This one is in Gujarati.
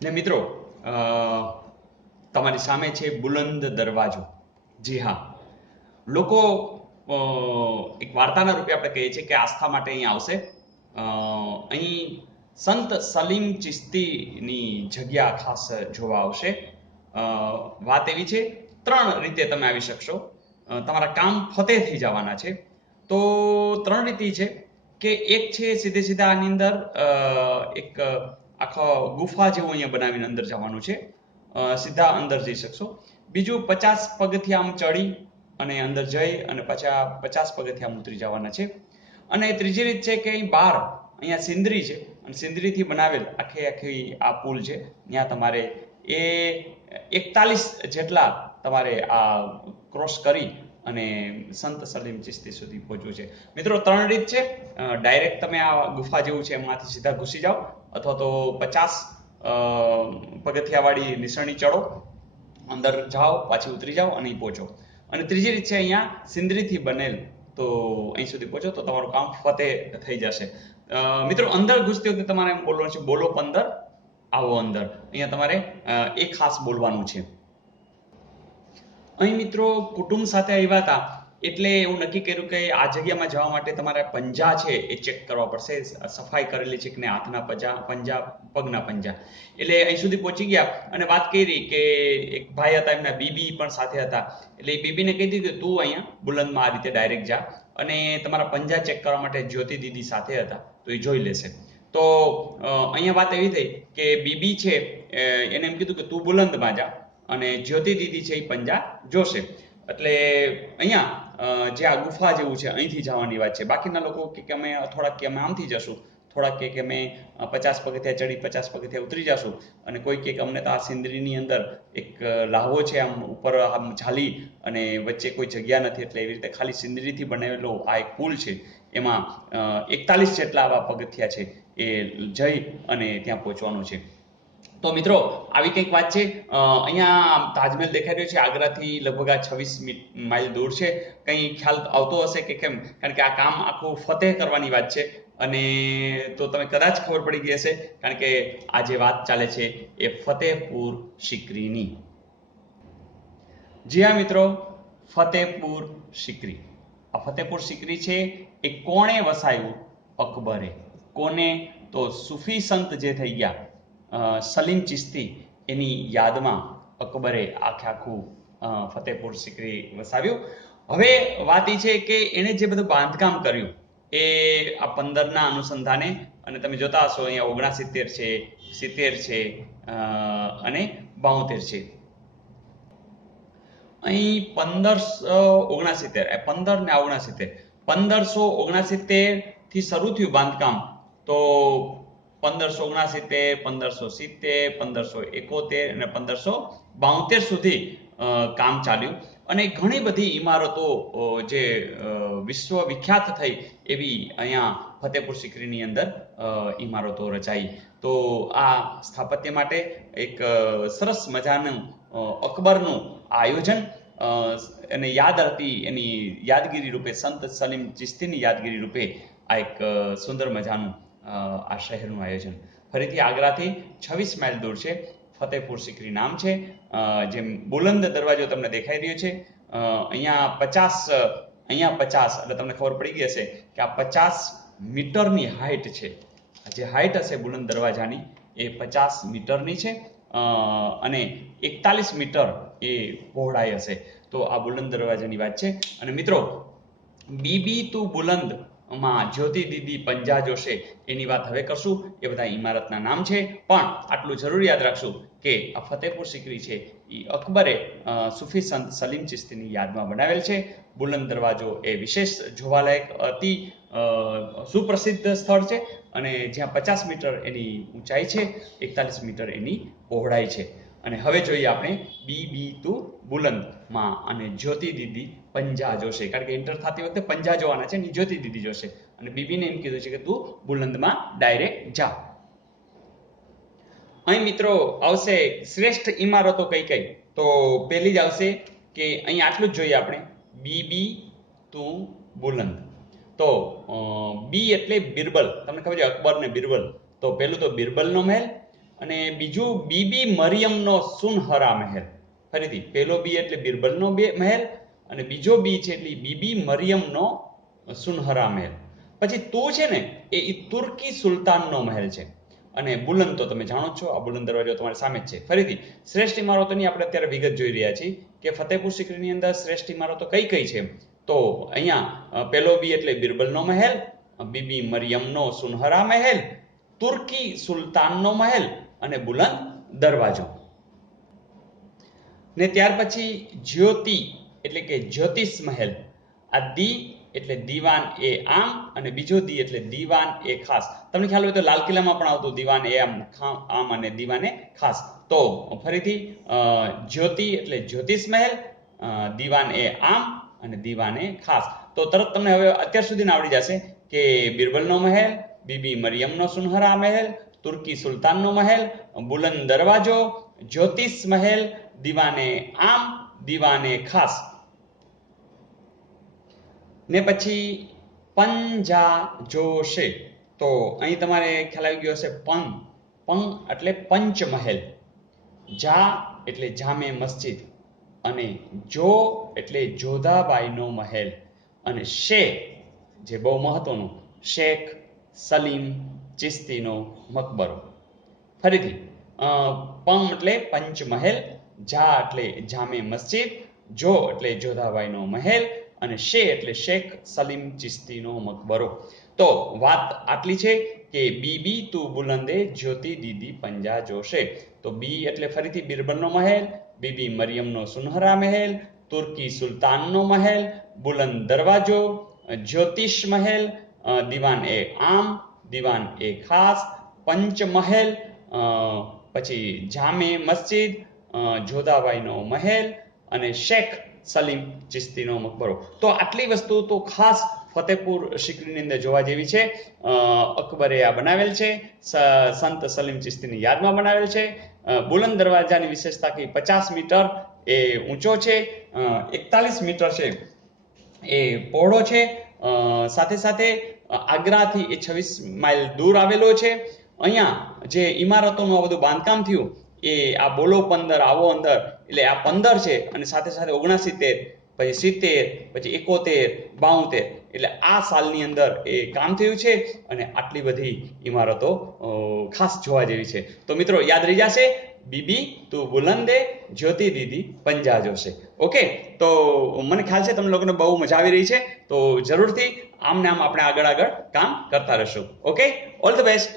ને મિત્રો તમારી સામે છે બુલંદ દરવાજો. જી હા, લોકો એક વાર્તાના રૂપે આપણે કહીએ છીએ કે આસ્થા માટે અહીં આવશે. અહીં સંત સલીમ ચિશ્તીની જગ્યા ખાસ જોવા આવશે. વાત એવી છે, 3 રીતે તમે આવી શકશો. તમારા કામ ફતેહ થઈ જવાના છે. તો 3 રીતિ છે કે એક છે સીધે સીધા આની અંદર એક આખો ગુફા જેવું અહીંયા બનાવીને અંદર જવાનું છે. સીધા અંદર જઈ શકશો. બીજું 50 પગથિયાં આમ ચડી અને અંદર જઈ અને પાછા 50 પગથિયાં ઉતરી જવાના છે. અને ત્રીજી રીત છે કે અહીં બહાર અહીંયા સિંદરી છે અને સિંદરીથી બનાવેલ આખી આ પુલ છે. ત્યાં તમારે એ 41 જેટલા તમારે આ ક્રોસ કરી અને સંત સલીમ ચિશ્તી સુધી પહોંચવું છે. મિત્રો 3 રીત છે. ડાયરેક્ટ તમે આ ગુફા જેવું છે એમાંથી સીધા ઘૂસી જાઓ, અથવા તો 50 પગથિયાવાળી નિસરણી ચડો, અંદર જાઓ, પાછી ઉતરી જાઓ અને અહીં પહોંચો. અને ત્રીજી રીત છે અહીંયા સિંદરીથી બનેલ, તો અહીં સુધી પહોંચો તો તમારું કામ ફતેહ થઈ જશે. મિત્રો અંદર ઘૂસતી વખતે તમારે એમ બોલવાનું છે, બોલો 15 આવો અંદર. અહીંયા તમારે એ ખાસ બોલવાનું છે. અહીં મિત્રો કુટુંબ સાથે આવ્યા હતા એટલે એવું નક્કી કર્યું કે આ જગ્યામાં જવા માટે તમારે પંજા છે એ ચેક કરવા પડશે, સફાઈ કરેલી છે કે નહીં, હાથના પંજા, પગના પંજા. એટલે અહીં સુધી પહોંચી ગયા અને વાત કરી કે એક ભાઈ હતા, એમના બીબી પણ સાથે હતા. એટલે એ બીબીને કહી દીધું કે તું અહીંયા બુલંદમાં આ રીતે ડાયરેક્ટ જા, અને તમારા પંજા ચેક કરવા માટે જ્યોતિ દીદી સાથે હતા, તો એ જોઈ લેશે. તો અહીંયા વાત એવી થઈ કે બીબી છે એને એમ કીધું કે તું બુલંદમાં જા અને જ્યોતિ દીદી છે એ પંજા જોશે. એટલે અહીંયા જે આ ગુફા જેવું છે અહીંથી જવાની વાત છે. બાકીના લોકો કે અમે થોડાક કે અમે આમથી જશું, થોડાક કે અમે 50 પગથિયા ચડી 50 પગથિયા ઉતરી જશું, અને કોઈ કે અમને તો આ સિંદરીની અંદર એક લાહવો છે, આમ ઉપર આમ ઝાલી અને વચ્ચે કોઈ જગ્યા નથી, એટલે એવી રીતે ખાલી સિંદરીથી બનાવેલો આ એક પુલ છે, એમાં 41 જેટલા આવા પગથિયા છે એ જઈ અને ત્યાં પહોંચવાનું છે. તો મિત્રો આવી કંઈક વાત છે. અહીંયા તાજમહેલ દેખાઈ રહ્યો છે, આગ્રાથી લગભગ આ 26 માઇલ દૂર છે. કંઈ ખ્યાલ આવતો હશે કે કેમ? કારણ કે આ કામ આખું ફતેહ કરવાની વાત છે, અને તો તમે કદાચ ખબર પડી ગઈ હશે, કારણ કે આ જે વાત ચાલે છે એ ફતેહપુર સિકરીની. જી હા મિત્રો, ફતેહપુર સિકરી. આ ફતેહપુર સિકરી છે એ કોણે વસાયું? અકબરે. કોને? તો સુફી સંત જે થઈ ગયા સલીમ ચિશ્તી, એની યાદમાં અકબરે આખું ફતેહપુર સિકરી વસાવ્યું. હવે વાત એ છે કે એણે જે બધું બાંધકામ કર્યું એ આ 15ના અનુસંધાને, અને તમે જોતા હશો અહીંયા 69 છે, 70 છે અને 72 છે. અહીં 1569, 15 ને 69, 1569 થી શરૂ થયું બાંધકામ. તો 1569, 1570, 1571 અને 1572 સુધી કામ ચાલ્યું, અને ઘણી બધી ઇમારતો જે વિશ્વ વિખ્યાત થઈ એવી અહીંયા ફતેહપુર સિકરીની અંદર ઇમારતો રચાઈ. તો આ સ્થાપત્ય માટે એક સરસ મજાનું અકબરનું આયોજન એને યાદ હતી, એની યાદગીરી રૂપે, સંત સલીમ ચિશ્તીની યાદગીરી રૂપે આ એક સુંદર મજાનું આ શહેરનું આયોજન. ફરીથી આગ્રાથી 26 માઇલ દૂર છે, ફતેહપુર સિકરી નામ છે. જેમ બુલંદ દરવાજો તમને દેખાઈ રહ્યો છે, અહીંયા 50 એટલે તમને ખબર પડી ગઈ હશે કે આ 50 મીટરની હાઈટ છે. જે હાઈટ હશે બુલંદ દરવાજાની એ 50 મીટરની છે, અને 41 મીટર એ પહોળાઈ હશે. તો આ બુલંદ દરવાજાની વાત છે. અને મિત્રો, બીબી તું બુલંદ માં જ્યોતિ દીદી પંજા જોશે એની વાત હવે કરશું. એ બધા ઇમારતના નામ છે, પણ આટલું જરૂર યાદ રાખશું કે આ ફતેહપુર સિકરી છે એ અકબરે સુફી સંત સલીમ ચિશ્તીની યાદમાં બનાવેલ છે. બુલંદ દરવાજો એ વિશેષ જોવાલાયક અતિ સુપ્રસિદ્ધ સ્થળ છે, અને જ્યાં 50 મીટર એની ઊંચાઈ છે, 41 મીટર એની પહોળાઈ છે. અને હવે જોઈએ આપણે બીબી તું બુલંદમાં, અને જ્યોતિ દીદી પંજા જોશે, કારણ કે એન્ટર થતી વખતે પંજા જોવાના છે, અને જ્યોતિ દીદી જોશે, અને બીબીને એમ કીધું છે કે તું બુલંદમાં ડાયરેક્ટ જા. અહીં મિત્રો આવશે શ્રેષ્ઠ ઇમારતો કઈ કઈ. તો પહેલી જ આવશે કે અહીં આટલું જ જોઈએ આપણે, બીબી તું બુલંદ. તો બી એટલે બિરબલ, તમને ખબર છે અકબર ને બિરબલ. તો પહેલું તો બિરબલનો મહેલ, અને બીજું બીબી મરિયમનો સુનહરા મહેલ. ફરીથી પહેલો બી એટલે બિરબલનો મહેલ અને બીજો બી છે એટલે બીબી મરિયમનો સુનહરા મહેલ. પછી તું છે ને એ તુર્કી સુલતાનનો મહેલ છે. અને બુલંદ તો તમે જાણો છો, આ બુલંદ દરવાજો તમારી સામે જ છે. ફરીથી શ્રેષ્ઠ ઇમારતોની આપણે અત્યારે વિગત જોઈ રહ્યા છીએ કે ફતેહપુર સિક્રીની અંદર શ્રેષ્ઠ ઇમારતો કઈ કઈ છે. તો અહીંયા પહેલો બી એટલે બિરબલનો મહેલ, બીબી મરિયમનો સુનહરા મહેલ, તુર્કી સુલતાનનો મહેલ અને બુલંદ દરવાજો. ને ત્યાર પછી જ્યોતિ એટલે કે જ્યોતિષ મહેલ. આ દી એટલે દીવાન એ આમ અને બીજો દી એટલે દીવાન એ ખાસ. તમને ખ્યાલ હોય તો લાલ કિલ્લામાં પણ આવતું દીવાન એ આમ અને દીવાન એ ખાસ. તો ફરીથી જ્યોતિ એટલે જ્યોતિષ મહેલ, દીવાન એ આમ અને દીવાન એ ખાસ. તો તરત તમને હવે અત્યાર સુધી આવડી જશે કે બિરબલનો મહેલ, બીબી મરિયમનો સુનહરા મહેલ, તુર્કી સુલતાનનો મહેલ, બુલંદ દરવાજો, જ્યોતિષ મહેલ, દીવાને આમ, દીવાને ખાસ. ને પછી પંજાજોશે. તો અહીં તમારે ખ્યાલ આવી ગયો હશે પંગ એટલે પંચમહેલ, જા એટલે જામે મસ્જિદ અને જો એટલે જોધાબાઈનો મહેલ અને જે બહુ મહત્વનું શેખ સલીમ ચિશ્તીનો મકબરો. ફરીથી પંગ એટલે પંચમહેલ, જા એટલે જામે મસ્જિદ, જો એટલે જોધાબાઈનો મહેલ અને એટલે શેખ સલીમ ચિશ્તીનો મકબરો. તો વાત આટલી છે કે બીબી તું બુલંદે જ્યોતિ દીદી પંજા જોશે. તો બી એટલે ફરીથી બિરબલનો મહેલ, બીબી મરિયમનો સુનહરા મહેલ, તુર્કી સુલતાનનો મહેલ, બુલંદ દરવાજો, જ્યોતિષ મહેલ, દીવાન એ આમ, દીવાન એ ખાસ, પંચમહેલ, પછી જામે મસ્જિદ, જોધાબાઈનો મહેલ અને શેખ સલીમ ચિશ્તીનો મકબરો. તો આટલી વસ્તુ તો ખાસ ફતેહપુર સિક્રીની અંદર જોવા જેવી છે. અકબરે આ બનાવેલ છે, સંત સલીમ ચિશ્તીની યાદમાં બનાવેલ છે. બુલંદ દરવાજાની વિશેષતા કે 50 મીટર એ ઊંચો છે, 41 મીટર છે એ પહોળો છે. સાથે સાથે આગ્રાથી એ 26 માઇલ દૂર આવેલો છે. અહીંયા જે ઇમારતોનું આ બધું બાંધકામ થયું એ આ બોલો 15 આવો અંદર એટલે આ 15 છે અને સાથે સાથે 69 પછી 70 પછી 71 72 એટલે આ સાલની અંદર એ કામ થયું છે અને આટલી બધી ઇમારતો ખાસ જોવા જેવી છે. તો મિત્રો યાદ રહી જશે, બીબી તું બુલંદે જ્યોતિ દીદી પંજા જોશે. ઓકે, તો મને ખ્યાલ છે તમને લોકોને બહુ મજા આવી રહી છે. તો જરૂરથી આમને આમ આપણે આગળ કામ કરતા રહીશું. Okay, all the best.